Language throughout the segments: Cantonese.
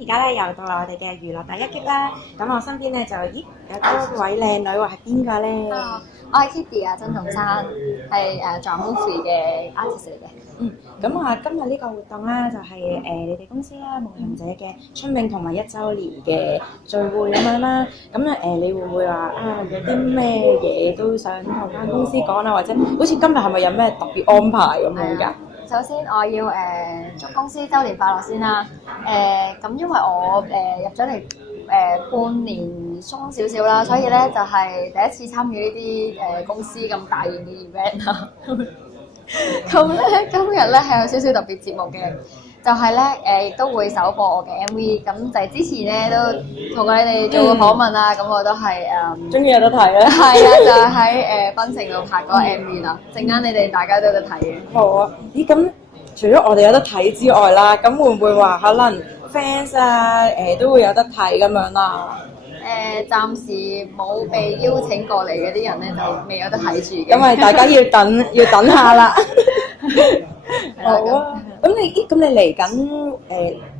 而家咧又到啦我哋嘅娛樂第一擊啦。咁我身邊咧就有多位靚女喎，係邊個咧？我係 Kitty 啊，曾仲山係Jamufi 嘅 artist 嚟嘅。咁啊，今日呢個活動啦，就係你哋公司啦，夢行者嘅春茗同埋1週年嘅聚會咁樣啦。咁你會唔會話啊有啲咩嘢都想同間公司講啊？或者好似今日係咪有咩特別安排咁樣㗎？首先我要祝公司週年快樂先啦。咁因為我入咗嚟半年鬆少少啦，所以咧就係第一次參與呢啲公司咁大型嘅 event 啦。咁咧今日咧係有少少特別節目嘅，就係咧亦都會首播我嘅 MV。咁就係之前咧都同你哋做過訪問啦，咁我都係終於有得睇啦！係啊，就係喺檳城度拍嗰個 MV 啦。陣間你哋大家都有得睇嘅。好啊！咦咁除咗我哋有得睇之外啦，咁會唔會話可能 fans 啊都會有得睇咁樣啦？暫時冇被邀請過嚟嗰啲人咧，就未有得睇住嘅。因為大家要等下啦。好啊！咁你嚟緊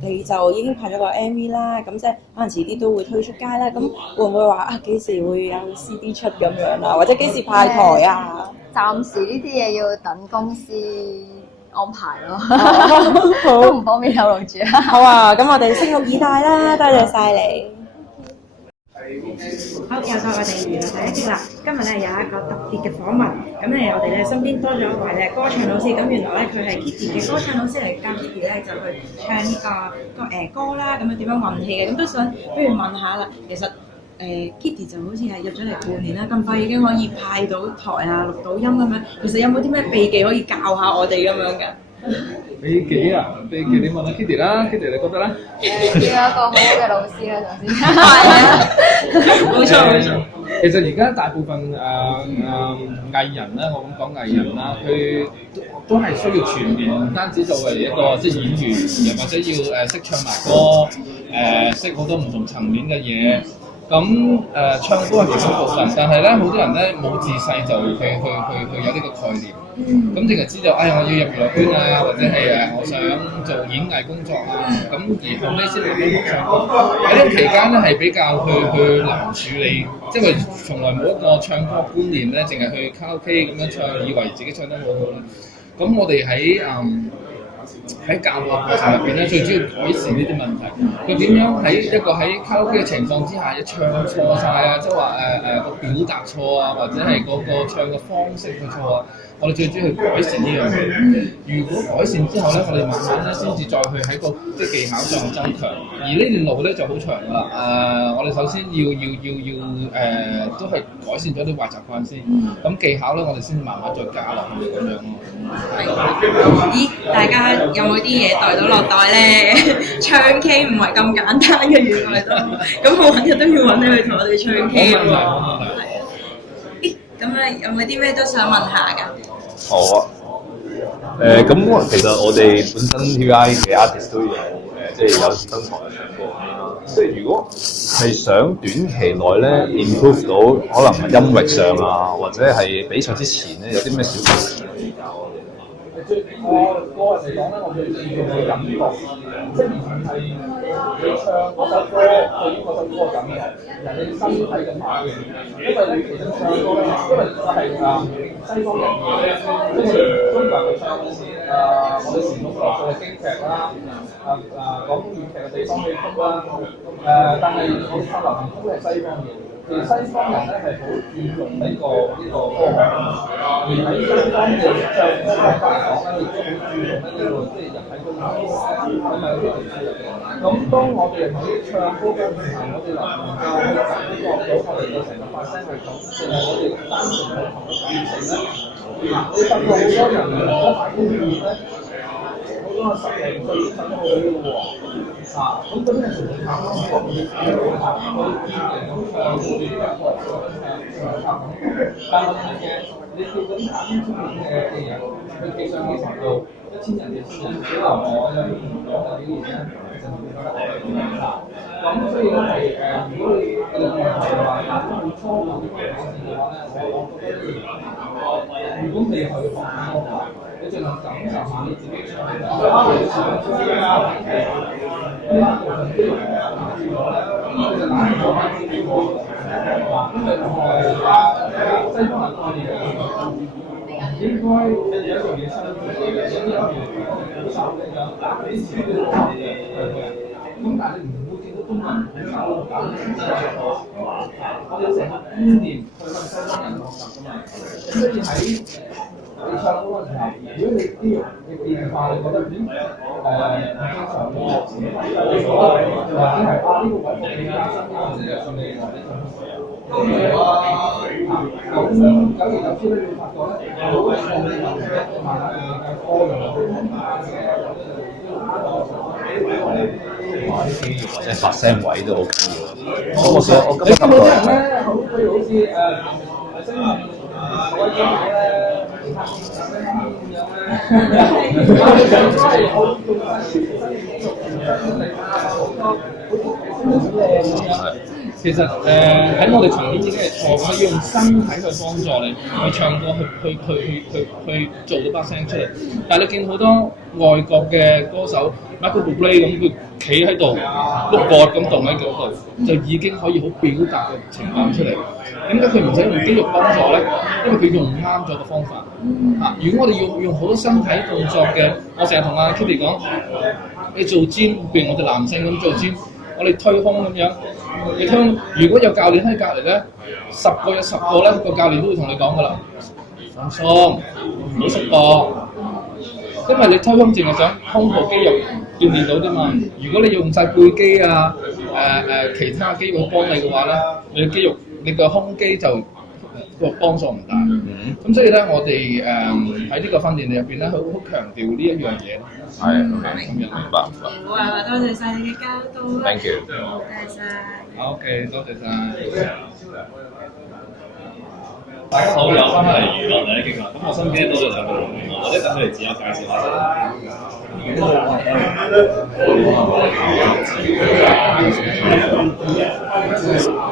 你就已經拍咗個 MV 啦，咁即係可能遲啲都會推出街啦。咁會唔會話啊幾時會有 CD 出咁樣啊？或者幾時派台啊？暫時呢啲嘢要等公司安排咯，好都唔方便透露住。好啊！咁我哋拭目以待啦，多謝晒你。好，又到我哋娛樂第一擊啦。今日咧有一個特別嘅訪問，咁我哋咧身邊多咗一位咧歌唱老師。咁原來咧佢係 Kitty 嘅歌唱老師嚟，教 Kitty 咧就去唱呢個歌啦。咁樣點樣運氣嘅？咁都想不如問下啦。其實Kitty 就好似係入咗嚟半年啦，咁快已經可以派到台啊、錄到音咁樣。其實有冇啲咩秘技可以教下我哋咁樣㗎？秘技啊，秘技你問下 Kitty 啦，Kitty 你覺得咧？要有一個好好嘅老師啦，首先。係啊，冇錯冇錯。其實而家大部分藝人啦，我咁講藝人啦，佢都係需要全面，唔單止作為一個即係演員，又或者要識唱埋歌，識好多唔同層面嘅嘢。咁唱歌係其中一部分，但係咧好多人咧冇自細就去有呢個概念，咁淨係知道我要入娛樂圈啊，或者係我想做演藝工作啊，咁而後尾先嚟到唱歌。喺呢個期間咧係比較去難處理，即係從來冇一個唱歌觀念咧，淨係去卡拉 OK 咁樣唱，以為自己唱得好好啦。咁我哋喺教學過程入邊咧，最主要改善呢啲問題。佢點樣喺卡拉 OK 嘅情況之下，一唱錯晒啊，即係話個表達錯啊，或者係嗰個唱嘅方式佢錯啊，我哋最主要去改善呢樣嘢。如果改善之後咧，我哋慢慢咧先至再去喺個即係技巧上增強。而呢段路咧就好長㗎啦。我哋首先要都係改善咗啲壞習慣先。咁技巧咧，我哋先慢慢再加落去咁樣咯。咦，大家有冇啲嘢袋到落袋咧？唱 K 唔係咁簡單嘅，原來都咁我揾日都要揾你去同我哋唱 K 喎。係啊。咦，咁咧有冇啲咩都想問下㗎？好啊。咁其實我哋本身 TVI 嘅 artist 都有即係有登台唱歌。即係如果係想短期內咧 improve 到可能音域上啊，或者係比賽之前咧有啲咩小技巧可以教我哋？個人嚟講咧，我最注重嘅感覺，即係唔係你唱嗰首歌對於嗰首歌嘅感覺，人哋身體嘅反應。因為你其實唱歌咧，因為我係西方人嘅，即係中國人去唱我哋傳統樂隊嘅京劇啦，講粵劇嘅地方戲曲啦，但係我哋唱流行曲都係西方嘢。而西方人咧係好注重呢個科學，而喺西方嘅唱歌方法嚟講咧，亦都好注重呢個即係人體嘅意識，咁啊呢條線入邊。咁當我哋喺唱歌嘅時候，我哋能唔能夠去感覺到我哋嘅成個發聲系統，定係我哋單純去同佢表情咧？你發覺好多人如果買公園咧，好多10零歲已經唱得好好嘅喎。咁嗰啲係純粹靠感覺，我哋見人咁唱，我哋啲人過嚟唱，但係你叫嗰啲打邊出面嘅人，佢企上幾程度，1000人2000人，幾流我有啲唔講嘅幾件咧，就唔覺得我哋咁樣啦。咁所以咧係如果你係話打到好初步啲嘅考試嘅話咧，我覺得如果未去學嘅話，你盡量感受下你自己唱嘅。因為西方人概念應該有一樣嘢新嘅，有啲好受嘅就你自己都好嘅，咁但係你唔會見到中國人好受咁，我哋成個觀念去向西方人學習㗎嘛，所以喺你唱歌嘅時候，如果你肌肉嘅變化，你覺得唔經常會或者係呢個位置加深啊，即係你咁而有啲咧，你發覺咧，好多創意文嘅慢慢嘅多哇！啲肌肉或者發聲位都好緊要。我今日你見到啲人咧，好譬如好似聲樂嗰啲咧，我哋上都係好用新肌肉嚟好靚咁樣。其實喺我哋層面已經係錯，我要用身體去幫助你去唱歌，去做到把聲出嚟。但係你見好多外國嘅歌手 Michael Bublé 咁，佢企喺度碌角咁動喺嗰度，就已經可以好表達嘅情感出嚟。點解佢唔使用肌肉幫助咧？因為佢用啱咗個方法。如果我哋要用好多身體動作嘅，我成日同阿 Kitty 講，你做 gym， 譬如我哋男性咁做 gym， 我哋推胸咁樣。你聽，如果有教練喺隔離咧，10個有10個咧，個教練都會同你講噶啦，放鬆，唔好縮膊，因為你推胸淨係想胸部肌肉鍛鍊到啫嘛。如果你用晒背肌啊、其他肌肉幫你嘅話咧，你嘅肌肉、你個胸肌就個幫助唔大。咁所以咧，我哋喺呢個訓練入邊咧，好強調呢一樣嘢。係，OK，明白。好啊，多謝晒你嘅交導。Thank you。多謝晒。OK，多謝晒。大家好，又翻返嚟娛樂第一經啦。咁我身邊多咗兩個女同學，或者等佢哋自我介紹下先。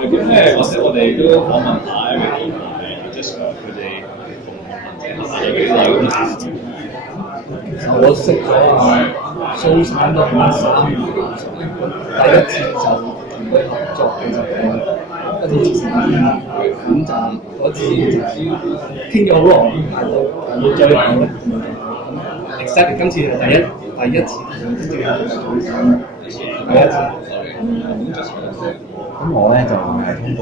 咁咧，或者我哋都訪問下Eric同埋 Jessica 佢哋有幾耐咁？其實我識咗蘇珊都3年，第一次就同佢合作嘅就係一次食飯，咁就嗰次就傾咗好耐，但到最後咧，exactly 今次係第一次同佢第一次。咁我咧就係通過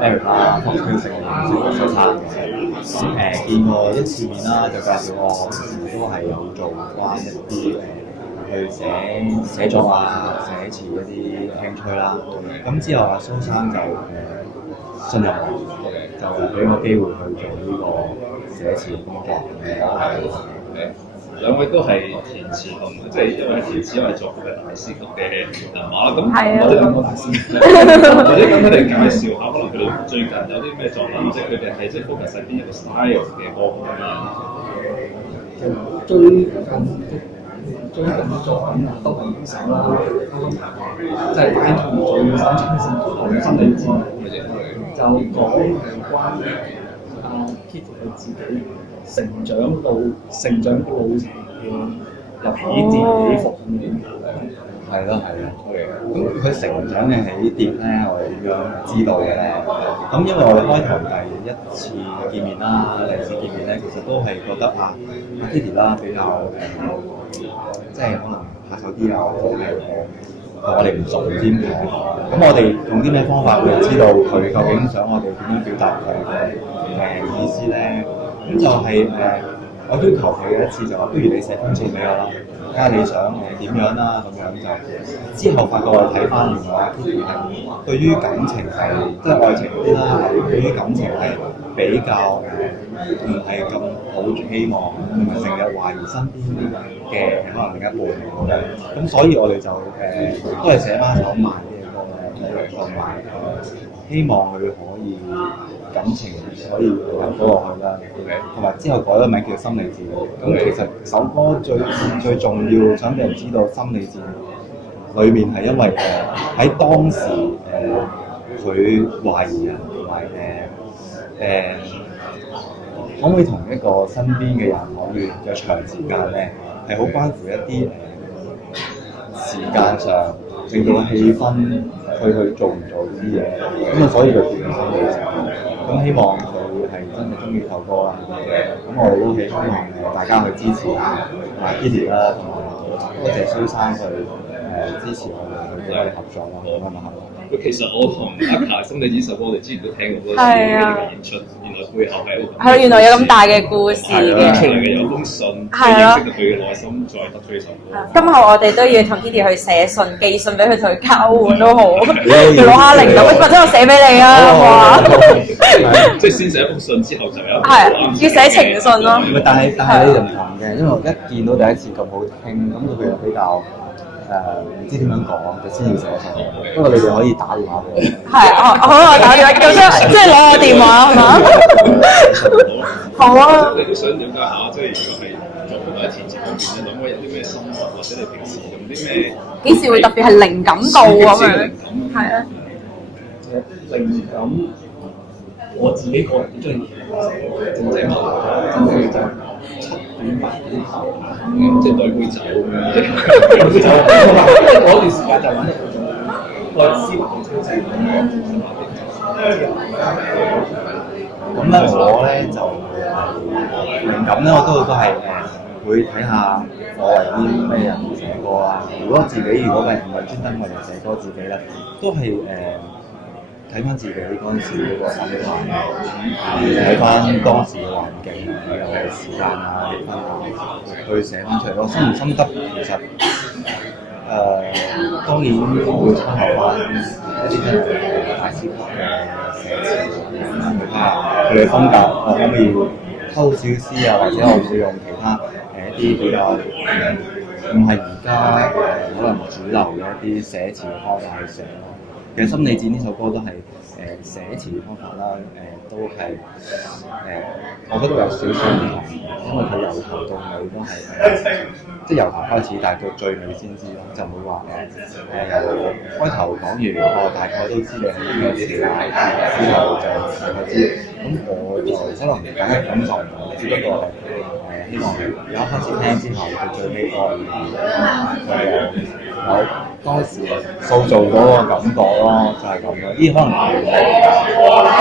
Eric 啊、Fox Music 我認識蘇珊嘅，見過一次面啦，就介紹我都係有做關一啲去寫作啊、寫詞一啲興趣啦。咁之後阿蘇珊就信任我，就俾我機會去做呢個寫詞嘅工作。兩位都係填詞同，即係因為係填詞，因為作曲嘅大師級嘅人馬啦。咁我哋兩個大師，或者咁佢哋介紹下，可能佢哋最近有啲咩作品，或者佢哋係即係 focus 喺邊一個 style 嘅歌曲咁樣。最近嘅作品啊，都係呢首啦，即係擺脫最深層次同心理治療嘅，就講係關於阿 Kitty 佢自己成長嘅路程嘅由起跌起伏咁樣。係咯。咁佢成長嘅起跌咧，我哋點樣知道嘅咧？咁因為我哋開頭第一次見面啦，第二次見面咧，其實都係覺得阿 Kitty 啦比較即係可能下手啲啊，或者係我哋唔熟添。咁我哋用啲咩方法會知道佢究竟想我哋點樣表達佢嘅意思咧？咁就係我要求佢嘅一次就話，不如你寫封信俾我啦，睇下你想點樣啦，咁樣就之後發覺我睇翻原來 Kitty 係對於感情係即係愛情嗰啲啦，係對於感情係比較唔係咁抱住希望，同埋成日懷疑身邊嘅可能另一半咁樣。咁所以我哋就都係寫翻首慢啲嘅歌咧，同埋希望佢可以感情可以流咗落去啦，同埋之後改咗名叫心理治療。咁其實首歌最重要想俾人知道心理治療裏面係因為喺當時佢懷疑人同埋可唔可以同一個身邊嘅人可以有長時間咧，係好關乎一啲時間上令到個氣氛去做唔做啲嘢，咁啊所以就決定心理成。咁希望佢係真係中意首歌啦，咁我哋都希望大家去支持Kitty 啦，同埋多謝蘇生去支持我哋去合作啦，咁樣係。其實我同阿卡心理呢首歌，我哋之前都聽過嗰啲演出，原來背後係原來有咁大嘅故事嘅。出嚟嘅有封信，認識到佢嘅內心，再得出呢首歌。今後我哋都要同 Kitty 去寫信、寄信俾佢同佢交換都好，攞下靈感，或者我寫俾你啊，哇！即係先寫一封信之後就有。要寫情信咯。但係你就唔同嘅，因為我一見到第一次咁好聽，咁佢又比較。唔知點樣講，就先要寫信。不過你哋可以打電話俾我。好啊，打電話，即係攞我電話係嘛？好啊。你都想了解下，即係如果係作曲或者填詞方面咧，兩位有啲咩心得，或者你平時用啲咩？幾時會特別係靈感到咁樣？係啊。靈感，我自己個人都中意靜靜就7點8點頭，即係對杯酒咁樣。杯酒，嗰段時間就揾一個個思維好清晰。咁咧我咧就靈感咧，我都係會睇下我為啲咩人寫歌啦。如果唔係專登為人寫歌，自己咧都係睇翻自己嗰陣時嗰個心態，睇翻當時嘅環境，尤其係時間啊、氣氛啊，去寫翻出嚟。我心唔心得其實當然會參考翻一啲真係大師級嘅寫詞，睇下佢哋風格，可唔可以偷小絲啊，或者我會用其他一啲比較唔係而家可能主流嘅一啲寫詞方法去寫咯。其實心理戰呢首歌都係寫詞方法啦，都係我覺得有少少唔同，因為佢由頭到尾都係即係由頭開始，但係到最尾先知咯，就唔會話由開頭講完，我大概都知你係邊個詞啦，之後就大概知。咁我就可能大家感受唔同，只不過係希望有一開始聽之後，到最尾我當時塑造嗰個感覺咯，就係咁咯。呢可能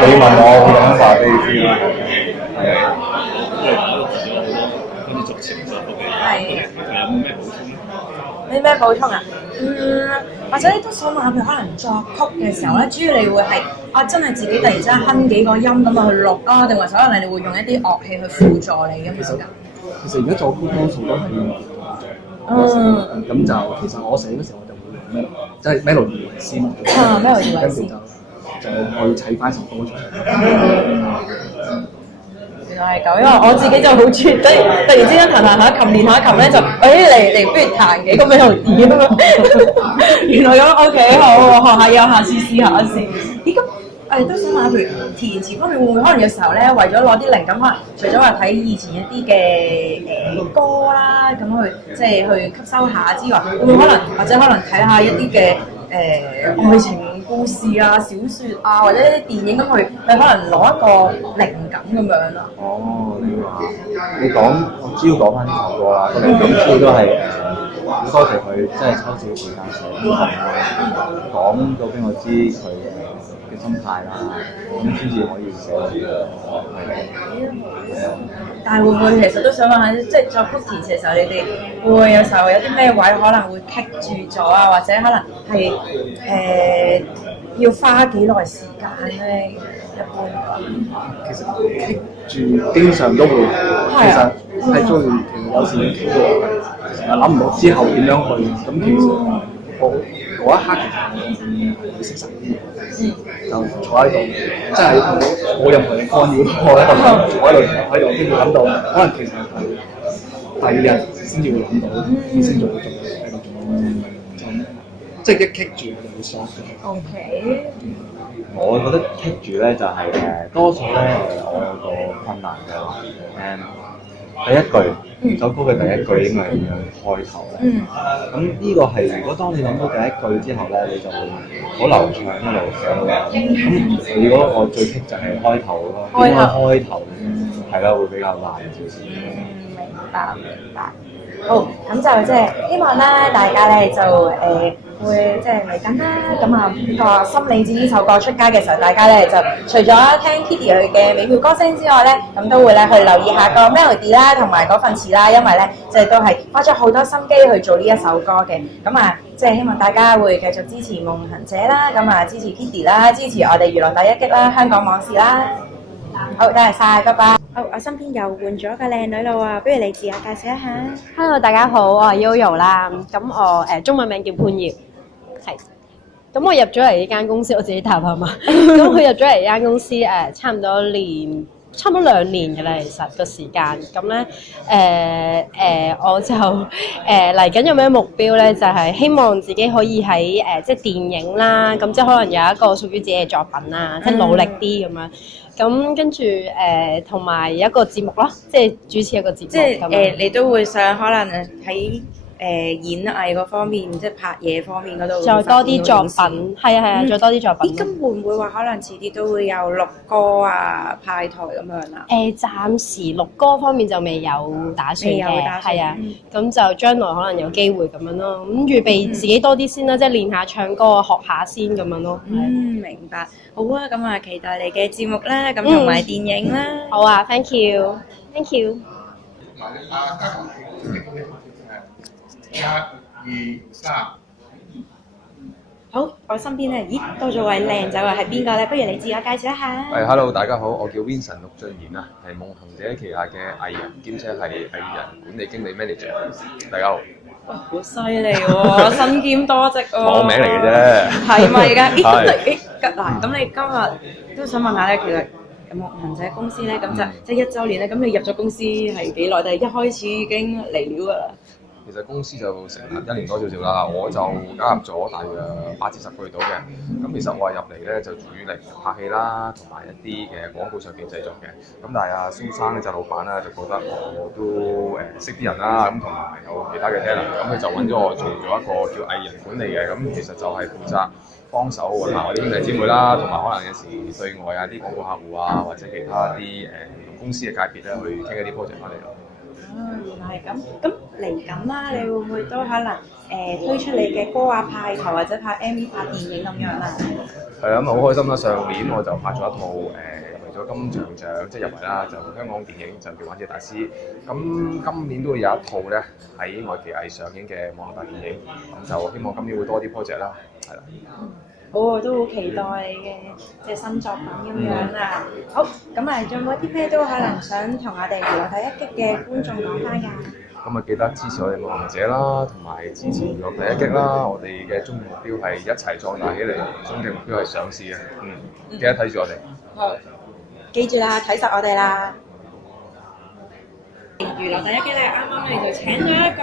你問我，會咁樣話俾你知咯。係啊。因為大家都提咗好多關於作詞作曲嘅嘢，有冇咩補充咧？有咩補充啊？或者你都想問下佢可能作曲嘅時候咧，主要你會係真係自己突然之間哼幾個音咁啊去錄啊，定係可能你會用一啲樂器去輔助你咁樣㗎？其實而家作曲多數都係用咁就其實我寫嗰時候我就會用咩，即係 melody 先，melody 跟住就可以砌翻首歌出嚟。原來係咁，因為我自己就好中，突然之間彈下琴，練下琴咧就，嚟不如彈幾個 melody 咁樣。原來咁 OK 好，學下試下先。咦咁？都想問下，譬如填詞方面會唔會可能有時候咧，為咗攞啲靈感，可能除咗話睇以前一啲嘅歌啦，咁去即係去吸收下之外，會唔會可能睇下一啲嘅愛情故事啊、小説啊，或者一啲電影咁去可能攞一個靈感咁樣啦？哦，你講我主要講翻呢首歌啦，個靈感主要都係好多謝佢真係抽少時間寫，講到俾我知佢嘅心態啦，咁先至可以寫到呢個但係會唔會其實都想問下，即係作曲填詞嘅時候，你哋會唔會有時候有啲咩位可能會棘住咗啊？或者可能係要花幾耐時間咧？一般其實棘住經常都會，其實係中意，其實有時棘到成日諗唔到之後點樣去，咁其實我嗰一刻其實我識晒啲嘢，就坐喺度，真係冇任何嘅干擾，我喺度跟住諗到，可能其實係第二日先至會諗到，先做喺度做，即係一棘住就會喪嘅。OK。我覺得棘住咧就係多數咧我有個困難嘅第一句首歌嘅第一句應該係點樣開頭咧？咁呢個係如果當你諗到第一句之後咧，你就會好流暢一路寫到嘅。咁如果我最棘就係開頭咯，點樣開頭係啦，會比較難少少。明白明白。好，咁就即係希望咧，大家咧就會即係嚟緊啦。咁啊，個心理戰呢首歌出街嘅時候，大家咧就除咗聽 Kitty 佢嘅美妙歌聲之外咧，咁都會咧去留意下個 melody 啦，同埋嗰份詞啦，因為咧即係都係花咗好多心機去做呢一首歌嘅。咁啊，即係希望大家會繼續支持夢行者啦，咁啊支持 Kitty 啦，支持我哋娛樂第一擊啦，香港網視啦。好，多謝晒，拜拜。好，我身邊又換咗個靚女啦喎，不如你自我介紹一下。Hello， 大家好，我係 Yoyo 啦。咁我中文名叫潘葉，係。咁我入咗嚟呢間公司，我自己答係嘛？咁佢入咗嚟呢間公司差唔多2年嘅啦，其實個時間。咁咧我就嚟緊有咩目標咧？就係希望自己可以喺即係電影啦，咁即係可能有一個屬於自己嘅作品啦，即係努力啲咁樣。咁跟住同埋一個節目咯，即係主持一個節目。即係你都會想可能喺演藝嗰方面，即係拍嘢方面嗰度再多啲作品，係啊，再多啲作品。咁會唔會話可能遲啲都會有錄歌啊、派台咁樣啊？暫時錄歌方面就未有打算嘅，係啊。咁就將來可能有機會咁樣咯。咁預備自己多啲先啦，即係練下唱歌、學下先咁樣咯。明白。好啊，咁啊，期待你嘅節目啦，咁同埋電影啦。好啊 ，thank you，thank you。1、2、3。好，我身邊咧，咦，多咗位靚仔喎，係邊個咧？不如你自我介紹一下。Hello， 大家好，我叫 Vincent 陸俊賢啊，係夢行者旗下嘅藝人，兼且係藝人管理經理 manager。大家好。哇，好犀利喎，身兼多職喎。網名嚟嘅啫。係咪而家？嗱，咁你今日都想問下咧，其實夢行者公司咧，咁就即係1週年咧，咁你入咗公司係幾耐？定係一開始已經嚟了㗎啦？其實公司就成立1年多少少啦，我就加入咗大約8至10個月到嘅。咁其實我係入嚟咧就主力拍戲啦，同埋一啲嘅廣告上邊製作嘅。咁但係阿蘇生咧就老闆啦，就覺得我都識啲人啦，咁同埋有其他嘅 talent，咁佢就揾咗我做咗一個叫藝人管理嘅。咁其實就係負責幫手揾下我啲兄弟姊妹啦，同埋可能有時對外啊啲廣告客戶啊，或者其他啲唔同公司嘅界別咧去傾一啲 project 翻嚟咯。原來係咁。咁嚟緊啦，你會唔會都可能推出你嘅歌啊、派台或者拍 MV、拍電影咁樣啊？係啊，咁好開心啦！上年我就拍咗一套入圍咗金像獎，即係入圍啦，就香港電影就叫《玩者大師》。咁今年都會有一套咧喺愛奇藝上映嘅網絡大電影，咁就希望今年會多啲 project 啦，係啦。我都好期待你嘅即係新作品咁樣啊！好，咁啊，仲有冇啲咩都可能想同我哋娛樂第一擊嘅觀眾講翻㗎？咁啊，記得支持我哋夢行者啦，同埋支持娛樂第一擊啦！我哋嘅終極目標係一齊壯大起嚟，終極目標係上市嘅。記得睇住我哋。好，記住啦，睇實我哋啦！娛樂第一擊咧，啱啱咧就請咗一個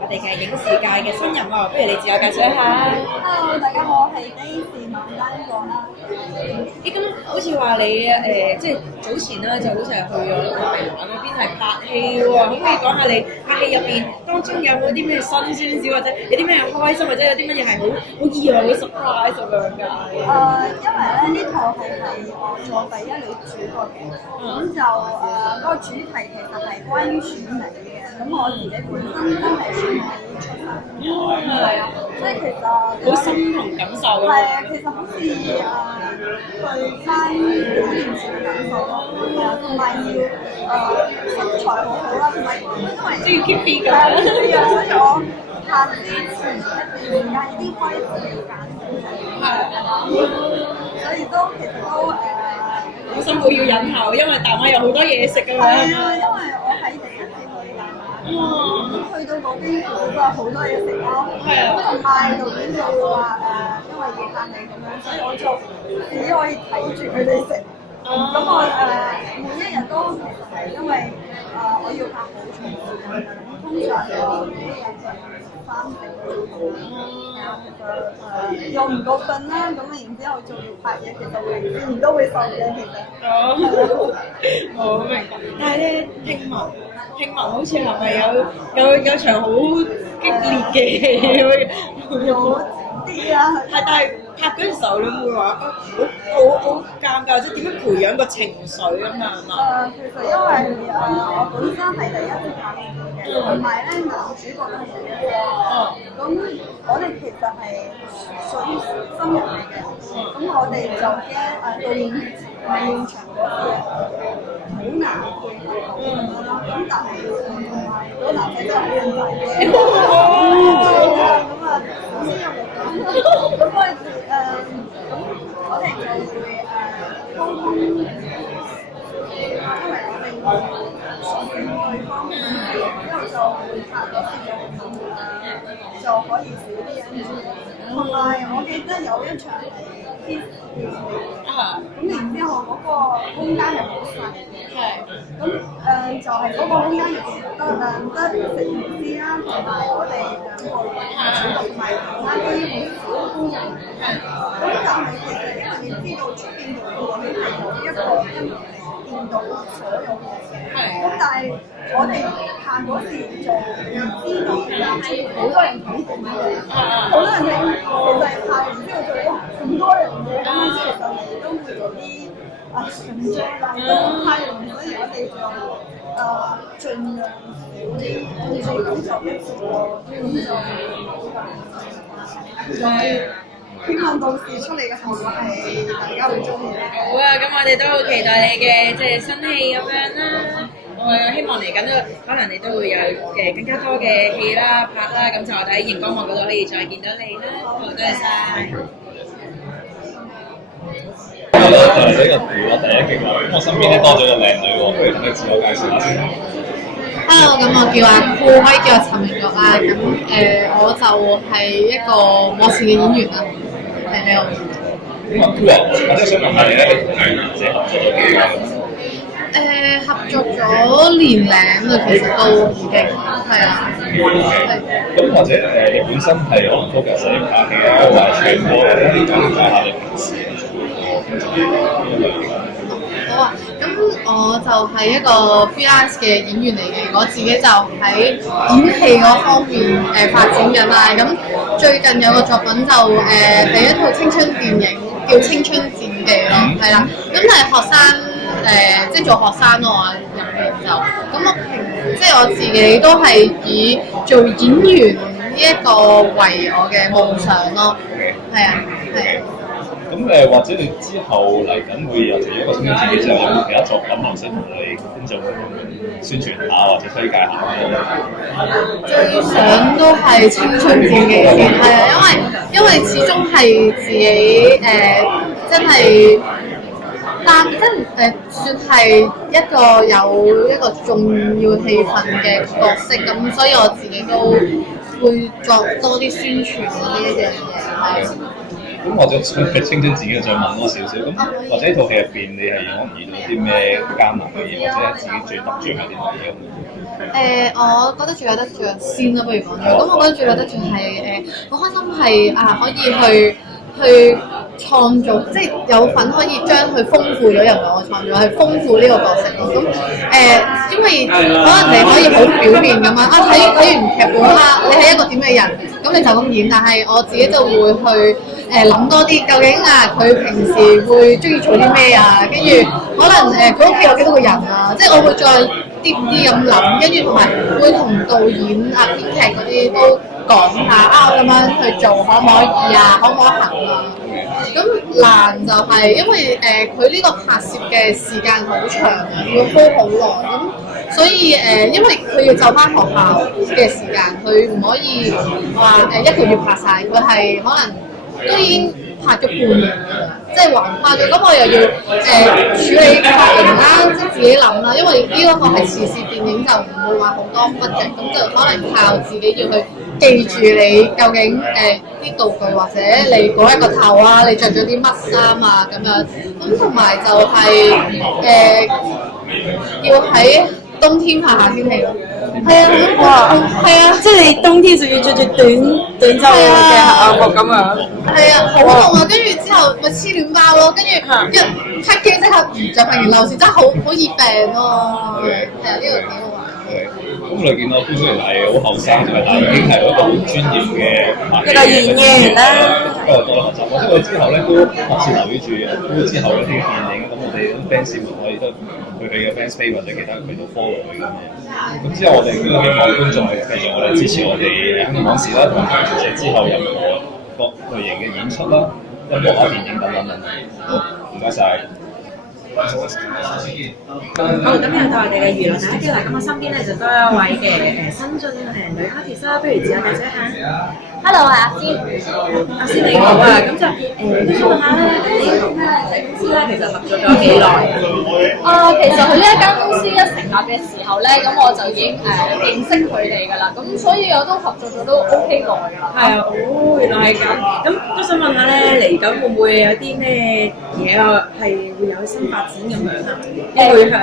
我哋嘅影視界嘅新人喎，不如你自我介紹一下。Hello， 大家好，我係 Daisy 孟丹國啦。咁好似話你即係早前咧，就好似係去咗台灣嗰邊係拍戲喎，可唔可以講下你拍戲入邊當中有冇啲咩辛酸事，或者有啲咩開心，或者有啲乜嘢係好意外、好 surprise 咁樣㗎？因為咧呢套戲係我做第一女主角嘅，咁就嗰個主題其實係關於選美嘅，咁我自己本身都係選美出身嘅，係啊，所以其實好深同感受啊。係啊，其實好似去翻幾年前嘅感受咯，同埋要身材好好啦，同埋因為都要 keep fit 㗎。係啊，所以我拍之前一段時間已經開始減肥，所以都其實都好辛苦要忍後，因為大馬有好多嘢食㗎嘛。係啊，因為我喺第一次去大馬，去到嗰邊其實都有好多嘢食咯。係啊，同埋導演就會話因為夜限你咁樣，所以我就只可以睇住佢哋食。咁我每一日都其實係因為我要拍好長時間㗎，咁通常我每一日就3、4個鐘頭啦。其實又唔夠瞓啦，咁然之後仲要拍嘢，其實會自然都會瘦嘅。其實我明白。但係咧，聽聞好似係咪有場好激烈嘅戲？有啲啦。但係拍嗰陣時候，你會話好尷尬，即係點樣培養個情緒咁樣啊？其實因為我本身係第一次拍呢套嘅，同埋咧男主角都係第一次。咁我哋其實係屬於新人嚟嘅，咁我哋就驚導演喺現場嗰時好難配合咁樣啦。咁但係嗰個男仔真係好靚仔嘅，咁先有冇講？咁嗰陣時咁我哋就會溝通，因為我哋熟悉對方，之後就會拍咗攝就可以少啲人知。同埋我記得有一場係 kiss 咁然之後嗰個空間係好細嘅，咁就係嗰個空間入邊得攝影師啦，同埋我哋兩個主角同埋其他啲好少工人。咁但係其實因為你知道出邊度已經係有一個音樂見到所有嘢嘅，咁但係我哋拍嗰時就知道好多人睇嘅，好多人睇，其實係拍完之後就哇咁多人嘅，咁其實你都會有啲緊張啦。咁拍完所以我哋就盡量少啲，咁就一次過咁就。希望到時出嚟嘅效果係大家會中意咧。好啊，咁我哋都好期待你嘅即係新戲咁樣啦。我希望嚟緊都可能你都會有更加多嘅戲啦拍啦，咁就我哋喺熒光幕嗰度可以再見到你啦。好，多謝晒。呢個就係呢個第一集啦。咁我身邊咧多咗個靚女喎，不如同你自我介紹下先。Hello， 咁我叫阿酷，可以叫我陳明玉啦。咁我就係一個幕前嘅演員啦。係你好。咁啊，酷啊！我都想問下你咧，你同藝員姐合作咗幾耐？合作咗年零啦，其實都已經係啊。咁或者你本身係可能 focus 喺拍戲啊，或者唱歌，可以講下你平時好啊，咁我就係一個 freelance 嘅演員嚟嘅，我自己就喺演戲嗰方面發展緊啦。咁最近有個作品就第一套青春電影叫《青春戰記》咯，係啦。咁係學生即係做學生咯，我入面就咁即係我自己都係以做演員呢一個為我嘅夢想咯，係啊，係。咁或者你之後嚟緊會有除咗一個青春戰記之後，有冇其他作品可能想同你觀眾宣傳下或者推介下咧？最想都係青春戰記先，係啊，因為始終係自己真係算係一個有一個重要氣氛嘅角色，咁所以我自己都會作多啲宣傳呢一樣嘢，係。咁或者青春自己再問多少少，咁或者呢套戲入邊你係可能遇到啲咩艱難嘅嘢，或者自己最得罪係啲乜嘢？我覺得最有得罪先啦，不如講咗。咁我覺得最有得罪係好開心係可以去創造，即係有份可以將佢豐富咗人為我創造，去豐富呢個角色咯。咁因為可能你可以好表面咁樣睇完劇本啦，你係一個點嘅人，咁你就咁演。但係我自己就會去諗多啲，究竟佢平時會中意做啲咩啊？跟住可能佢屋企有幾多個人啊？即係我會再啲咁諗，跟住同埋會同導演編劇嗰啲都講下我咁樣去做可唔可以啊？可唔可行啊？咁難就係因為佢呢個拍攝嘅時間好長啊，要 hold 好耐，咁所以因為佢要就翻學校嘅時間，佢唔可以話一個月拍晒，佢係可能都已經拍咗半年㗎啦，即係橫跨咗。咁我又要處理客人啦，即係自己諗啦，因為呢一個係時事電影，就唔會話好多 budget，咁就可能靠自己要去記住你究竟啲道具或者你嗰一個頭啊，你着咗啲乜衫啊咁樣，咁同埋就係要喺冬天拍夏天戲咯。係啊，哇，係啊，即係你冬天仲要着住短袖嘅校服咁樣。係啊，好凍啊！跟住之後咪黐暖包咯，跟住一咳機即刻唔着，發現漏線真係好易病咯。係啊，呢個幾好玩嘅。咁你見到潘雖然係好後生，但係已經係一個好專業嘅一個演員啦。不過多咗學習，或者我之後咧都密切留意住之後嗰啲電影，咁我哋啲 fans 們可以都去佢嘅 fans page 或者其他渠道 follow 佢咁樣。咁之後我哋都希望觀眾係繼續我哋支持我哋香港電視啦，同埋之後任何各類型嘅演出啦、音樂啊、電影等等。好，唔該晒。好，咁又到我哋嘅娛樂第一機啦。咁我身邊咧就多一位嘅新進女 artist 啦，不如自我介紹一下。Hello， 我係阿仙。阿仙你好啊，咁就都想問下咧，你同仔公司咧其實合作咗幾耐啊？其實佢呢一間公司一成立嘅時候咧，咁我就已經認識佢哋㗎啦，咁所以我都合作咗都 OK 耐㗎啦。係啊，原來係咁。咁都想問下咧，嚟緊會唔會有啲咩嘢啊？係會有新發展咁樣啊？會向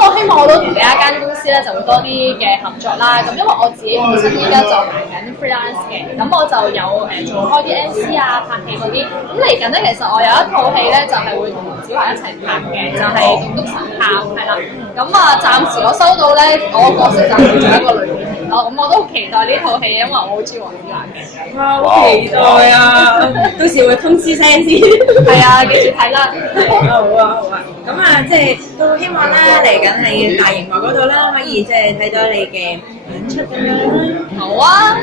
我希望我都同呢一間公司咧就會多啲嘅合作啦。咁因為我自己本身依家就行緊 freelance 嘅，咁我就有做開啲 MC 啊、拍戲嗰啲。咁嚟緊咧，其實我有一套戲咧就係會同子華一齊拍嘅，就係《棟篤神探》係啦。咁暫時我收到咧，我個角色就係做一個女演員咯。咁我都期待呢套戲，因為我好中意黃子華嘅。哇，好期待啊！到時會通知聲先。係啊，記住睇啦。好啊。咁即係都希望咧嚟緊喺大螢幕嗰度啦，可以即係睇到你嘅演出咁樣啦。好啊。